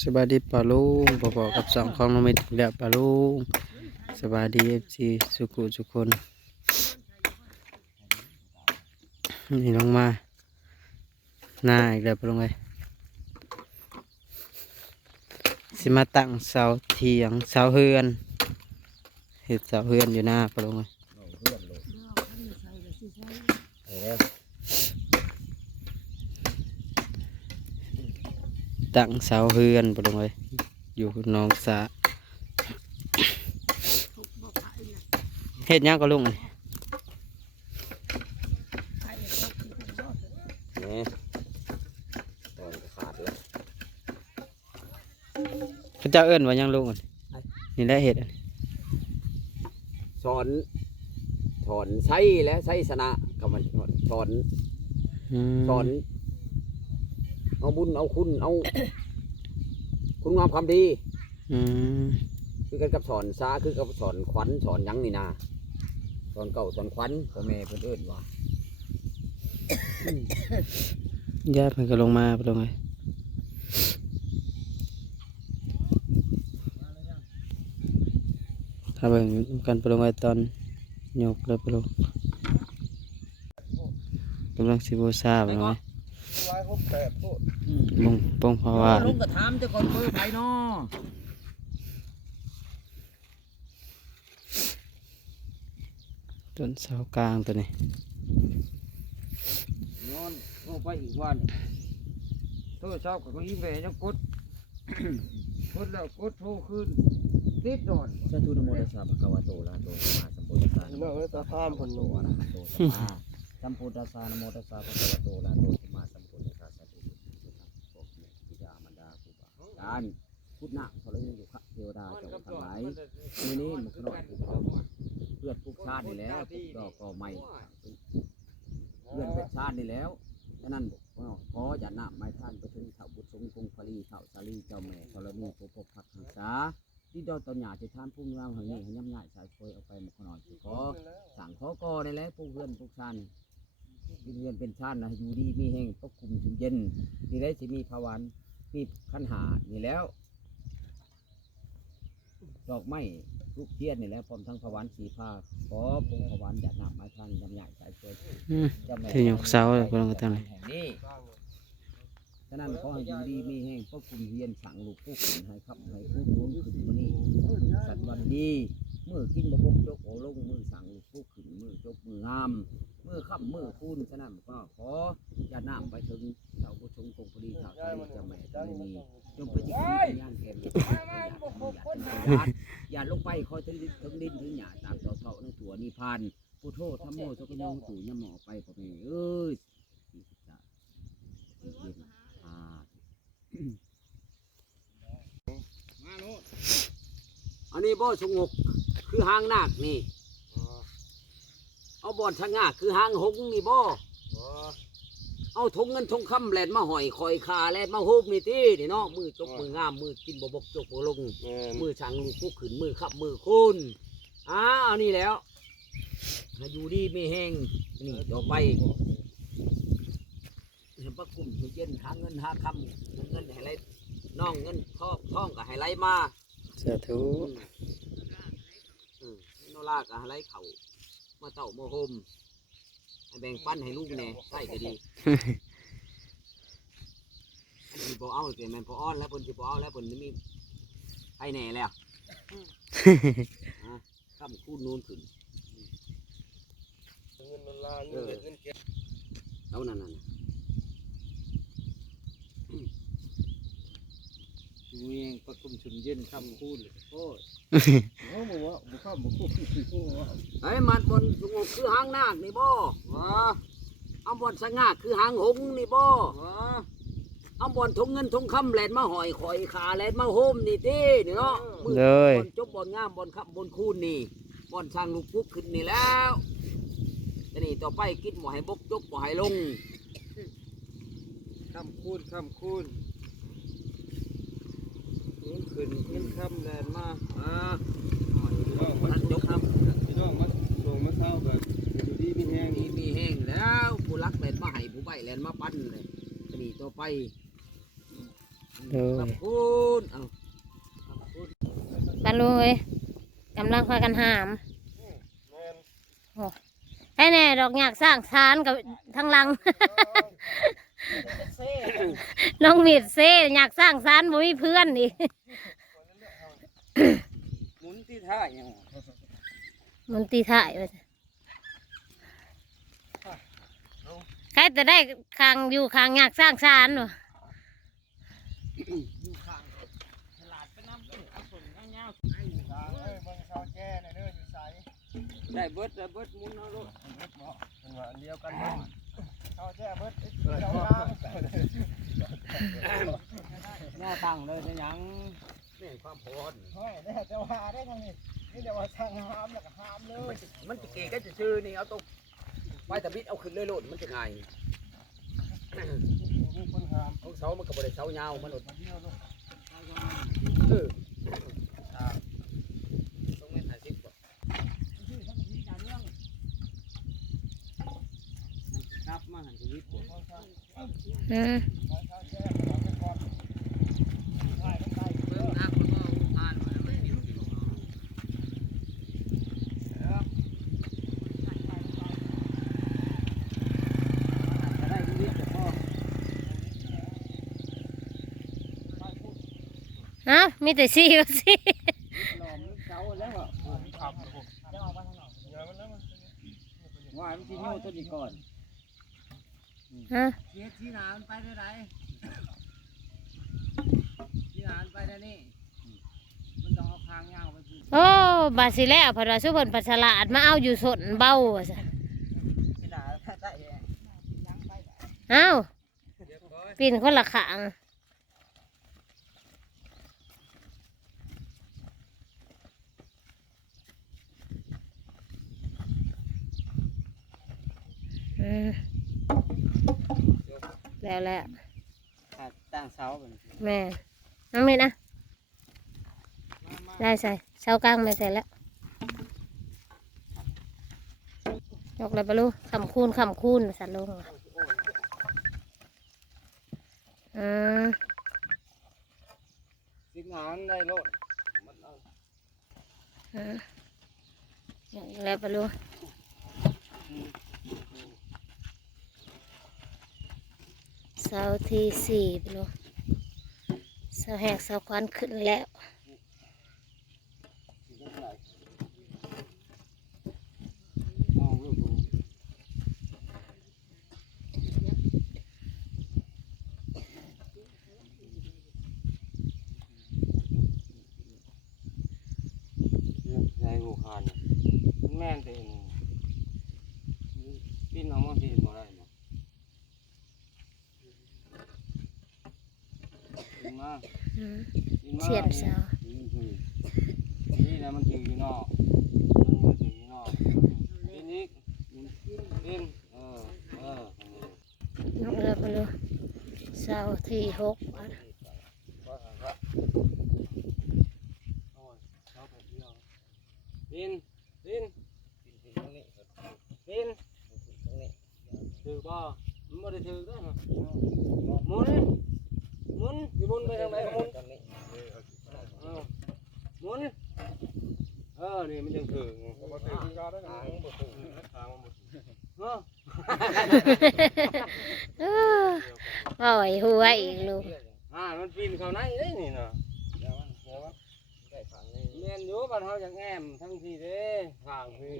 สบายดีปาลุงพอๆกับสองของน้องมดอีกแล้วปาลุงสบายดีเอฟซีสุขุสุกคนนี่ลงมาหน้าอีกแล้วปาลุงเลยสิมาตั้งเสาเทียงเสาเฮือนเห็ดเสาเฮือนอยู่หน้าปาลุงเลย ตั้งเสาเฮือนปาลุงเลยอยู่หน้องสาเห็ดหยังก็ลุงนี่นี่ตอนขาดแล้วพระเจ้าเอิ้นว่าหยังลุงอันนี่แหละเห็ดอันนี้สอนถอนไส้และไส้สนะก็มันสอนอืมสอน เอาบุญเอาคุณเอา คุณงามความดีอืมคือกันกับสอนซาคือกับสอนขวัญสอนหยังนี่นาสอนเก่าสอนขวัญพ่อแม่เพิ่นเอิ้นว่าญาติมันก็ลงมาปาลุงเลยถ้าเบิ่งกันปาลุงเลยตอนยกเลยปาลุงกำลังสิบูซาปาลุงเลย ลายหกแปดโทษมงปงภาวาลุงก็ถามเจ้าก่อนเบอร์ไผเนาะต้นเสากลางตัวนี้นอนก็ไปอีกวันโทรศัพท์ก็อีแม่ยังกดกดแล้วกดโทรคืนติดนอนสาธุนโมตัสสะภะคะวะโตอะระหะโตสัมมาสัมพุทธัสสะพี่น้องเอ้ยตาข้ามผลโตลงอะระหะโตสัมมาสัมพุทธัสสะนะโมตัสสะภะคะวะโตอะระหะโต ครูบาอาจารย์พุทธนะเขาเลยอยู่พระเทวดาเจ้าทั้งหลายนี่นี่มันก็นอนผูกคอเพื่อนผูกชาตินี่แล้วผูกดอกก็ไม่เพื่อนเป็นชาตินี่แล้วฉะนั้นบอกขออย่าหน้าไม้ท่านไปถึงเถ่าบุตรสงฆ์คงพลีเถ่าสาลีเจ้าแม่ธรณีผู้ปกปักรักษาที่ดอกตอนหยาจะท่านพุ่งเงาแห่งนี้ให้ย่ำง่ายสายโฟยเอาไปหมกหน่อยสิขอสั่งขอกอได้แล้วผู้เพื่อนผู้ชานที่เพื่อนเป็นชาตินะอยู่ดีมีแห่งปกคุมถึงเย็นนี่ได้สิมีภาวัน มีขันหานี่แล้ว ดอกไม้ลูกเทียนนี่แหล้วพร้อมทั้งภาวันสีผ้าขอพงภาวันอย่าหน้าไม้ท่านย่ำง่ายสายโฟยอืม เจ้าแม่ที่ยกเสาเลยพวกเราก็ตั้งเลย แห่งนี้ฉะนั้นขอให้อยู่ดีมีแห้งพระคุณเฮียนสั่งลูกผู้ขึ้นให้ครับให้ผู้นู้นขึ้นมานี่สัตว์วันดีเมื่อกินบะบกจกโอลงมือสั่งลูกผู้ขึ้นมือจกมืองามมือค่ำมือคูนฉะนั้นก็ขออย่าน้ำไปถึงเสาผู้ชงคงพอดีเสาทะเลเจ้าแม่ทะเลนีจงไปจิตวิญญาณแก่อย่าลงไปคอยถึงถึงดินถึงหยาตามเสาเท่าในถั่วนิพพานพุทโธธรรมโมสกโยงตู่ยำหมอไปพ่อแม่เอ้ยอันนี้บ่สงก คือหางนาคนี่ เอาบ่อนชะงากคือหางหงส์นี่บ่เอาทงเงินทงคำแหลนมาหอยคอยคาแหลนมาโฮบนี่ตินี่เนาะมือจกมืองามมือกินบ่บกจกบ่ลงแม่นมือช่างลูกผู้ขืนมือขับมือคุณอ้าเอานี่แล้วให้อยู่ดีไม่แห้งนี่ต่อไปเห็นปะกลุ่มอยู่เย็นหาเงินหาคำเงินให้ไรน้องเงินทองทองก็ให้ไรมาสาธุอืมโน ลาก็ให้ไรเขามาเต่ามาโฮมให้แบ่งปันให้ลูกแน่ใส่ก็ดีอันนี้พอเอาแต่แมันพออ้อนแล้วเพิ่นสิพอเอาแล้วเพิ่นนี่มีใครแน่แล้วข้ามคูนนูนขึ้นเงินดอลลาร์เงินเหรียญเงินเก็บเท่านั้นน่ะ ชูเองประคุมชุนเย็นข้ามคูนโอ้ยโอ้บ่ว่าบ่ข้ามบ่คุ้มโอ้ว่าไอ้มันบนสงบคือหางนาคนี่บ่เอาบนสง่าคือหางหงส์นี่บ่เอาบนทงเงินทงคำแหลนมาหอยข่อยขาแหลนมาโฮมนี่ตินี่เนาะมือเลยบนจบบนงามบนขับบนคูนนี่บนสร้างลูกปุ๊กขึ้นนี่แล้วแต่นี่ต่อไปกินหมอให้บกจกหมอให้ลงข้ามคูณข้ามคูณเงิน ขึ้นเงินค่ำแลนมาอ่าพี่น้องมาท่านจกครับพี่น้องมาส่งมาเช้ากันอยู่ดีมีแห้งมีมีแห้งแล้วผู้รักแลนมาให้ผู้ใบแลนมาปั้นเลยจะนี่ต่อไปโดยคุณเอาปลาลุงเอ้ยกำลังพากันหามแม่น ให้แน่ดอกอยากสร้างชานกับทางหลัง น้องมีดเซ่อยากสร้างชานบ่มีเพื่อนอีกหมุนที่ท่ายังมันตีถ่ายไปใครจะได้คางอยู่คางอยากสร้างชานวะ ได้เบิดได้เบิดมุนเอาลูกเป็นว่าอันเดียวกันเขาแช่เบ่แน่ตั้งเลยจะยังนี่ความพอดจะว่าได้ทางนี้นี่จะว่าทางห้ามแล้วก็ห้ามเลย มันจะเก๋ก็จะชื่อนี่เอาตรงไม้ตะบิดเอาขึ้นเลยโลดมันจะไงข้ามเอาเสามันก็บ่ได้เสายาวมันโลดมาเดียวลูกเอออ่าตรงนี้ถ่ายสิบกว่าครับมาหันชีวิต อืมเบิ่งนักมันก็ผ่านมามันเห็นอยู่จะได้ชีวิตแต่พ่อฮะมีแต่ซี่ก็ซี่หลอมเสาแล้วอะขับลูกเดี๋ยวมันแล้วมันว่ามันสิโยตัวนี้ก่อน ฮะเฮ็ดที่หนามันไปได้ไรที่หนามันไปได้นี่ มันต้องเอาคางยาวไปพูดโอ้บาสิแล้วเพอเราสุพนปัสลาดมาเอาอยู่สนเบ้าว่าซะที่หนาได้เอ้าเรียบร้อยปีนคนละขางอืม แล้วแล้วตั้งเสาเป็นแม่น้องมีนะได้ใส่เสากลางไม่ใส่แล้วยกเลยปะลูกคำคูณคำคูณสัตว์ลงอะอืมสิบหนาได้โลดมันเอาอืมยกเลยปะลูก สาที่สี่ปะลูกเสาแหกเสาควันขึ้นแล้วใจหูคานมันแม่นแต่นปิ้นเอามาพี่บ่ได้บ่ขึ้นมา อืม ขึ้นมา เสียบเสานี่นะมันถืออยู่นอกมันมือถืออยู่นอกปิ้นอีกปิ้นเออเออยกเลยปะลูกเสาที่หกอัน ปิ้นปิ้น ตรงนี้ ปิ้น ตรงนี้ ถือบ่มันบ่ได้ถือเด้อหมุนหมุนสิหมุนไปทางไหนก็หมุน ตรงนี้ เออหมุนเออ นี่มันยังถึงบ่ถึงก็ได้ทางบ่ถึงทางมันบ่ถึงเออเออว่าไอ้หัวอีกลูกอ่ามันปีนเข้าในได้นี่เน่ะเดี๋ยวมันเดี๋ยวมันได้ขังนี่แม่นอยู่บ้านเฮาจังแอมทั้งพี่เด้ทางพี่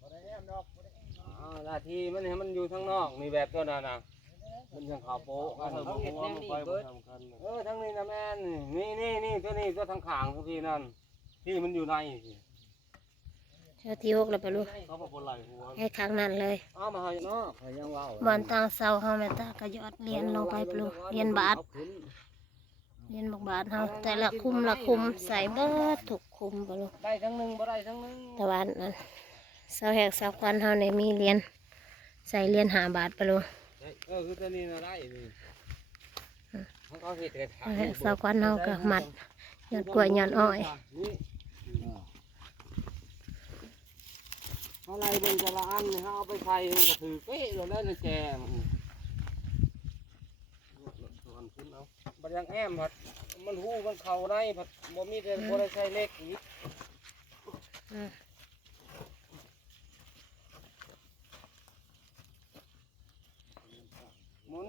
บ่ได้แอมดอกบ่ได้แอมอ๋อหน้าที่มันให้มันอยู่ทางนอกนี่แบบตัวนั้นนะมันยังขาวโป๊ะกันบ่ฮู้ว่ามันไปบ่ทำกันเออทางนี้นะแม่นี่นี่นี่ตัวนี้ตัวทางขางของพี่นั่นที่มันอยู่ใน สิเจ้าที่หกแล้วปะลูกเขาบ่บ่ไหลหัวให้ครั้งนั้นเลยเอามาให้เนาะเขายังว่าบอนตั้งเสาเฮาแม่ตากระยอดเรียนลงไปปะลูกเรียนบาทเรียนบักบาทเฮาแต่ละคุมละคุมใส่เบิดถูกคุมปะลูกได้ทั้งหนึงบ่ได้ทั้งหนึงแต่ว่านั้นเสาแหกเสาควันเฮาเนี่ยมีเรียนใส่เรียนหาบาทปะลูกเออคือตัวนี้น่ะได้นี่เขาเขาเฮ็ดแต่เสาแหกเสาควันเฮาก็มัดยอดกล้วยยอดอ้อย นี่เขาไล่เบิ่งแต่ละอันนี่เขาเอาไปใส่มันก็ถือเป๊ะเลยแล้วในแจมันขึ้นเอาบัดยังแอมผัดมันหูมันเข่าได้ผัดบ่มีแต่บ่ได้ใช้เล็กอีกอืมหมุน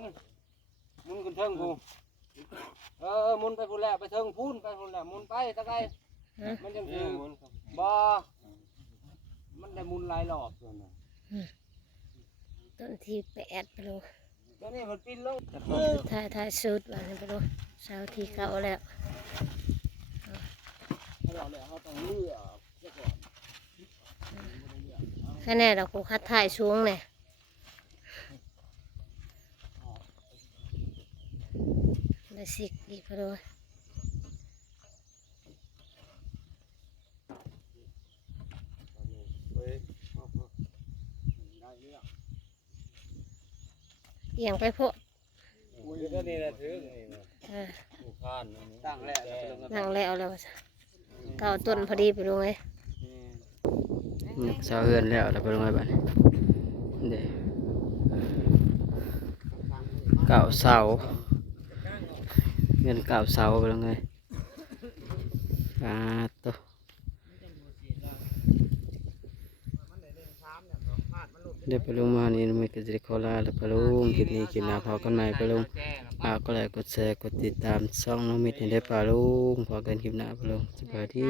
หมุนขึ้นเทิงกูเออหมุนไปพุ่นแหละไปเทิงพูนไปพุ่นแหละหมุนไปตะไคร้อืมมันจังคือบ่ มันได้หมุนหลายรอบตัวน่ะต้นที่แปดไปดูตัวนี้มันปิ้นลงถ่ายถ่ายสุดวันนี้ไปดูเสาที่เก่าแล้วเราเนี่ยเขาต้องเลือกซะก่อนแค่แน่เรากูคัดถ่ายสูงเนี่ยได้สิกอีกไปดูเว้ย ได้เรื่อง เอียงไปโพดอุ้ยตัวนี้นะถือนี่นะเออผู้คานอันนี้ตั้งแล้วนั่งแล้วแล้วว่าซะเก่าต้นพอดีไปดูไงยกเสาเฮือนแล้วแล้วไปลงไว้บ้านเด้เก่าเสาเงินเก่าเสาไปลงไงอ่าตัว เดี๋ยวไปลงมานี่มันก็จะได้ขอลาแล้วไปลงคลิปนี้คลิปหน้าพอกันใหม่ไปลงอากก็ไลค์กดแชร์กดติดตามช่องน้องมิตรให้ได้ป่าลุงพอกันคลิปหน้าไปลงสวัสดี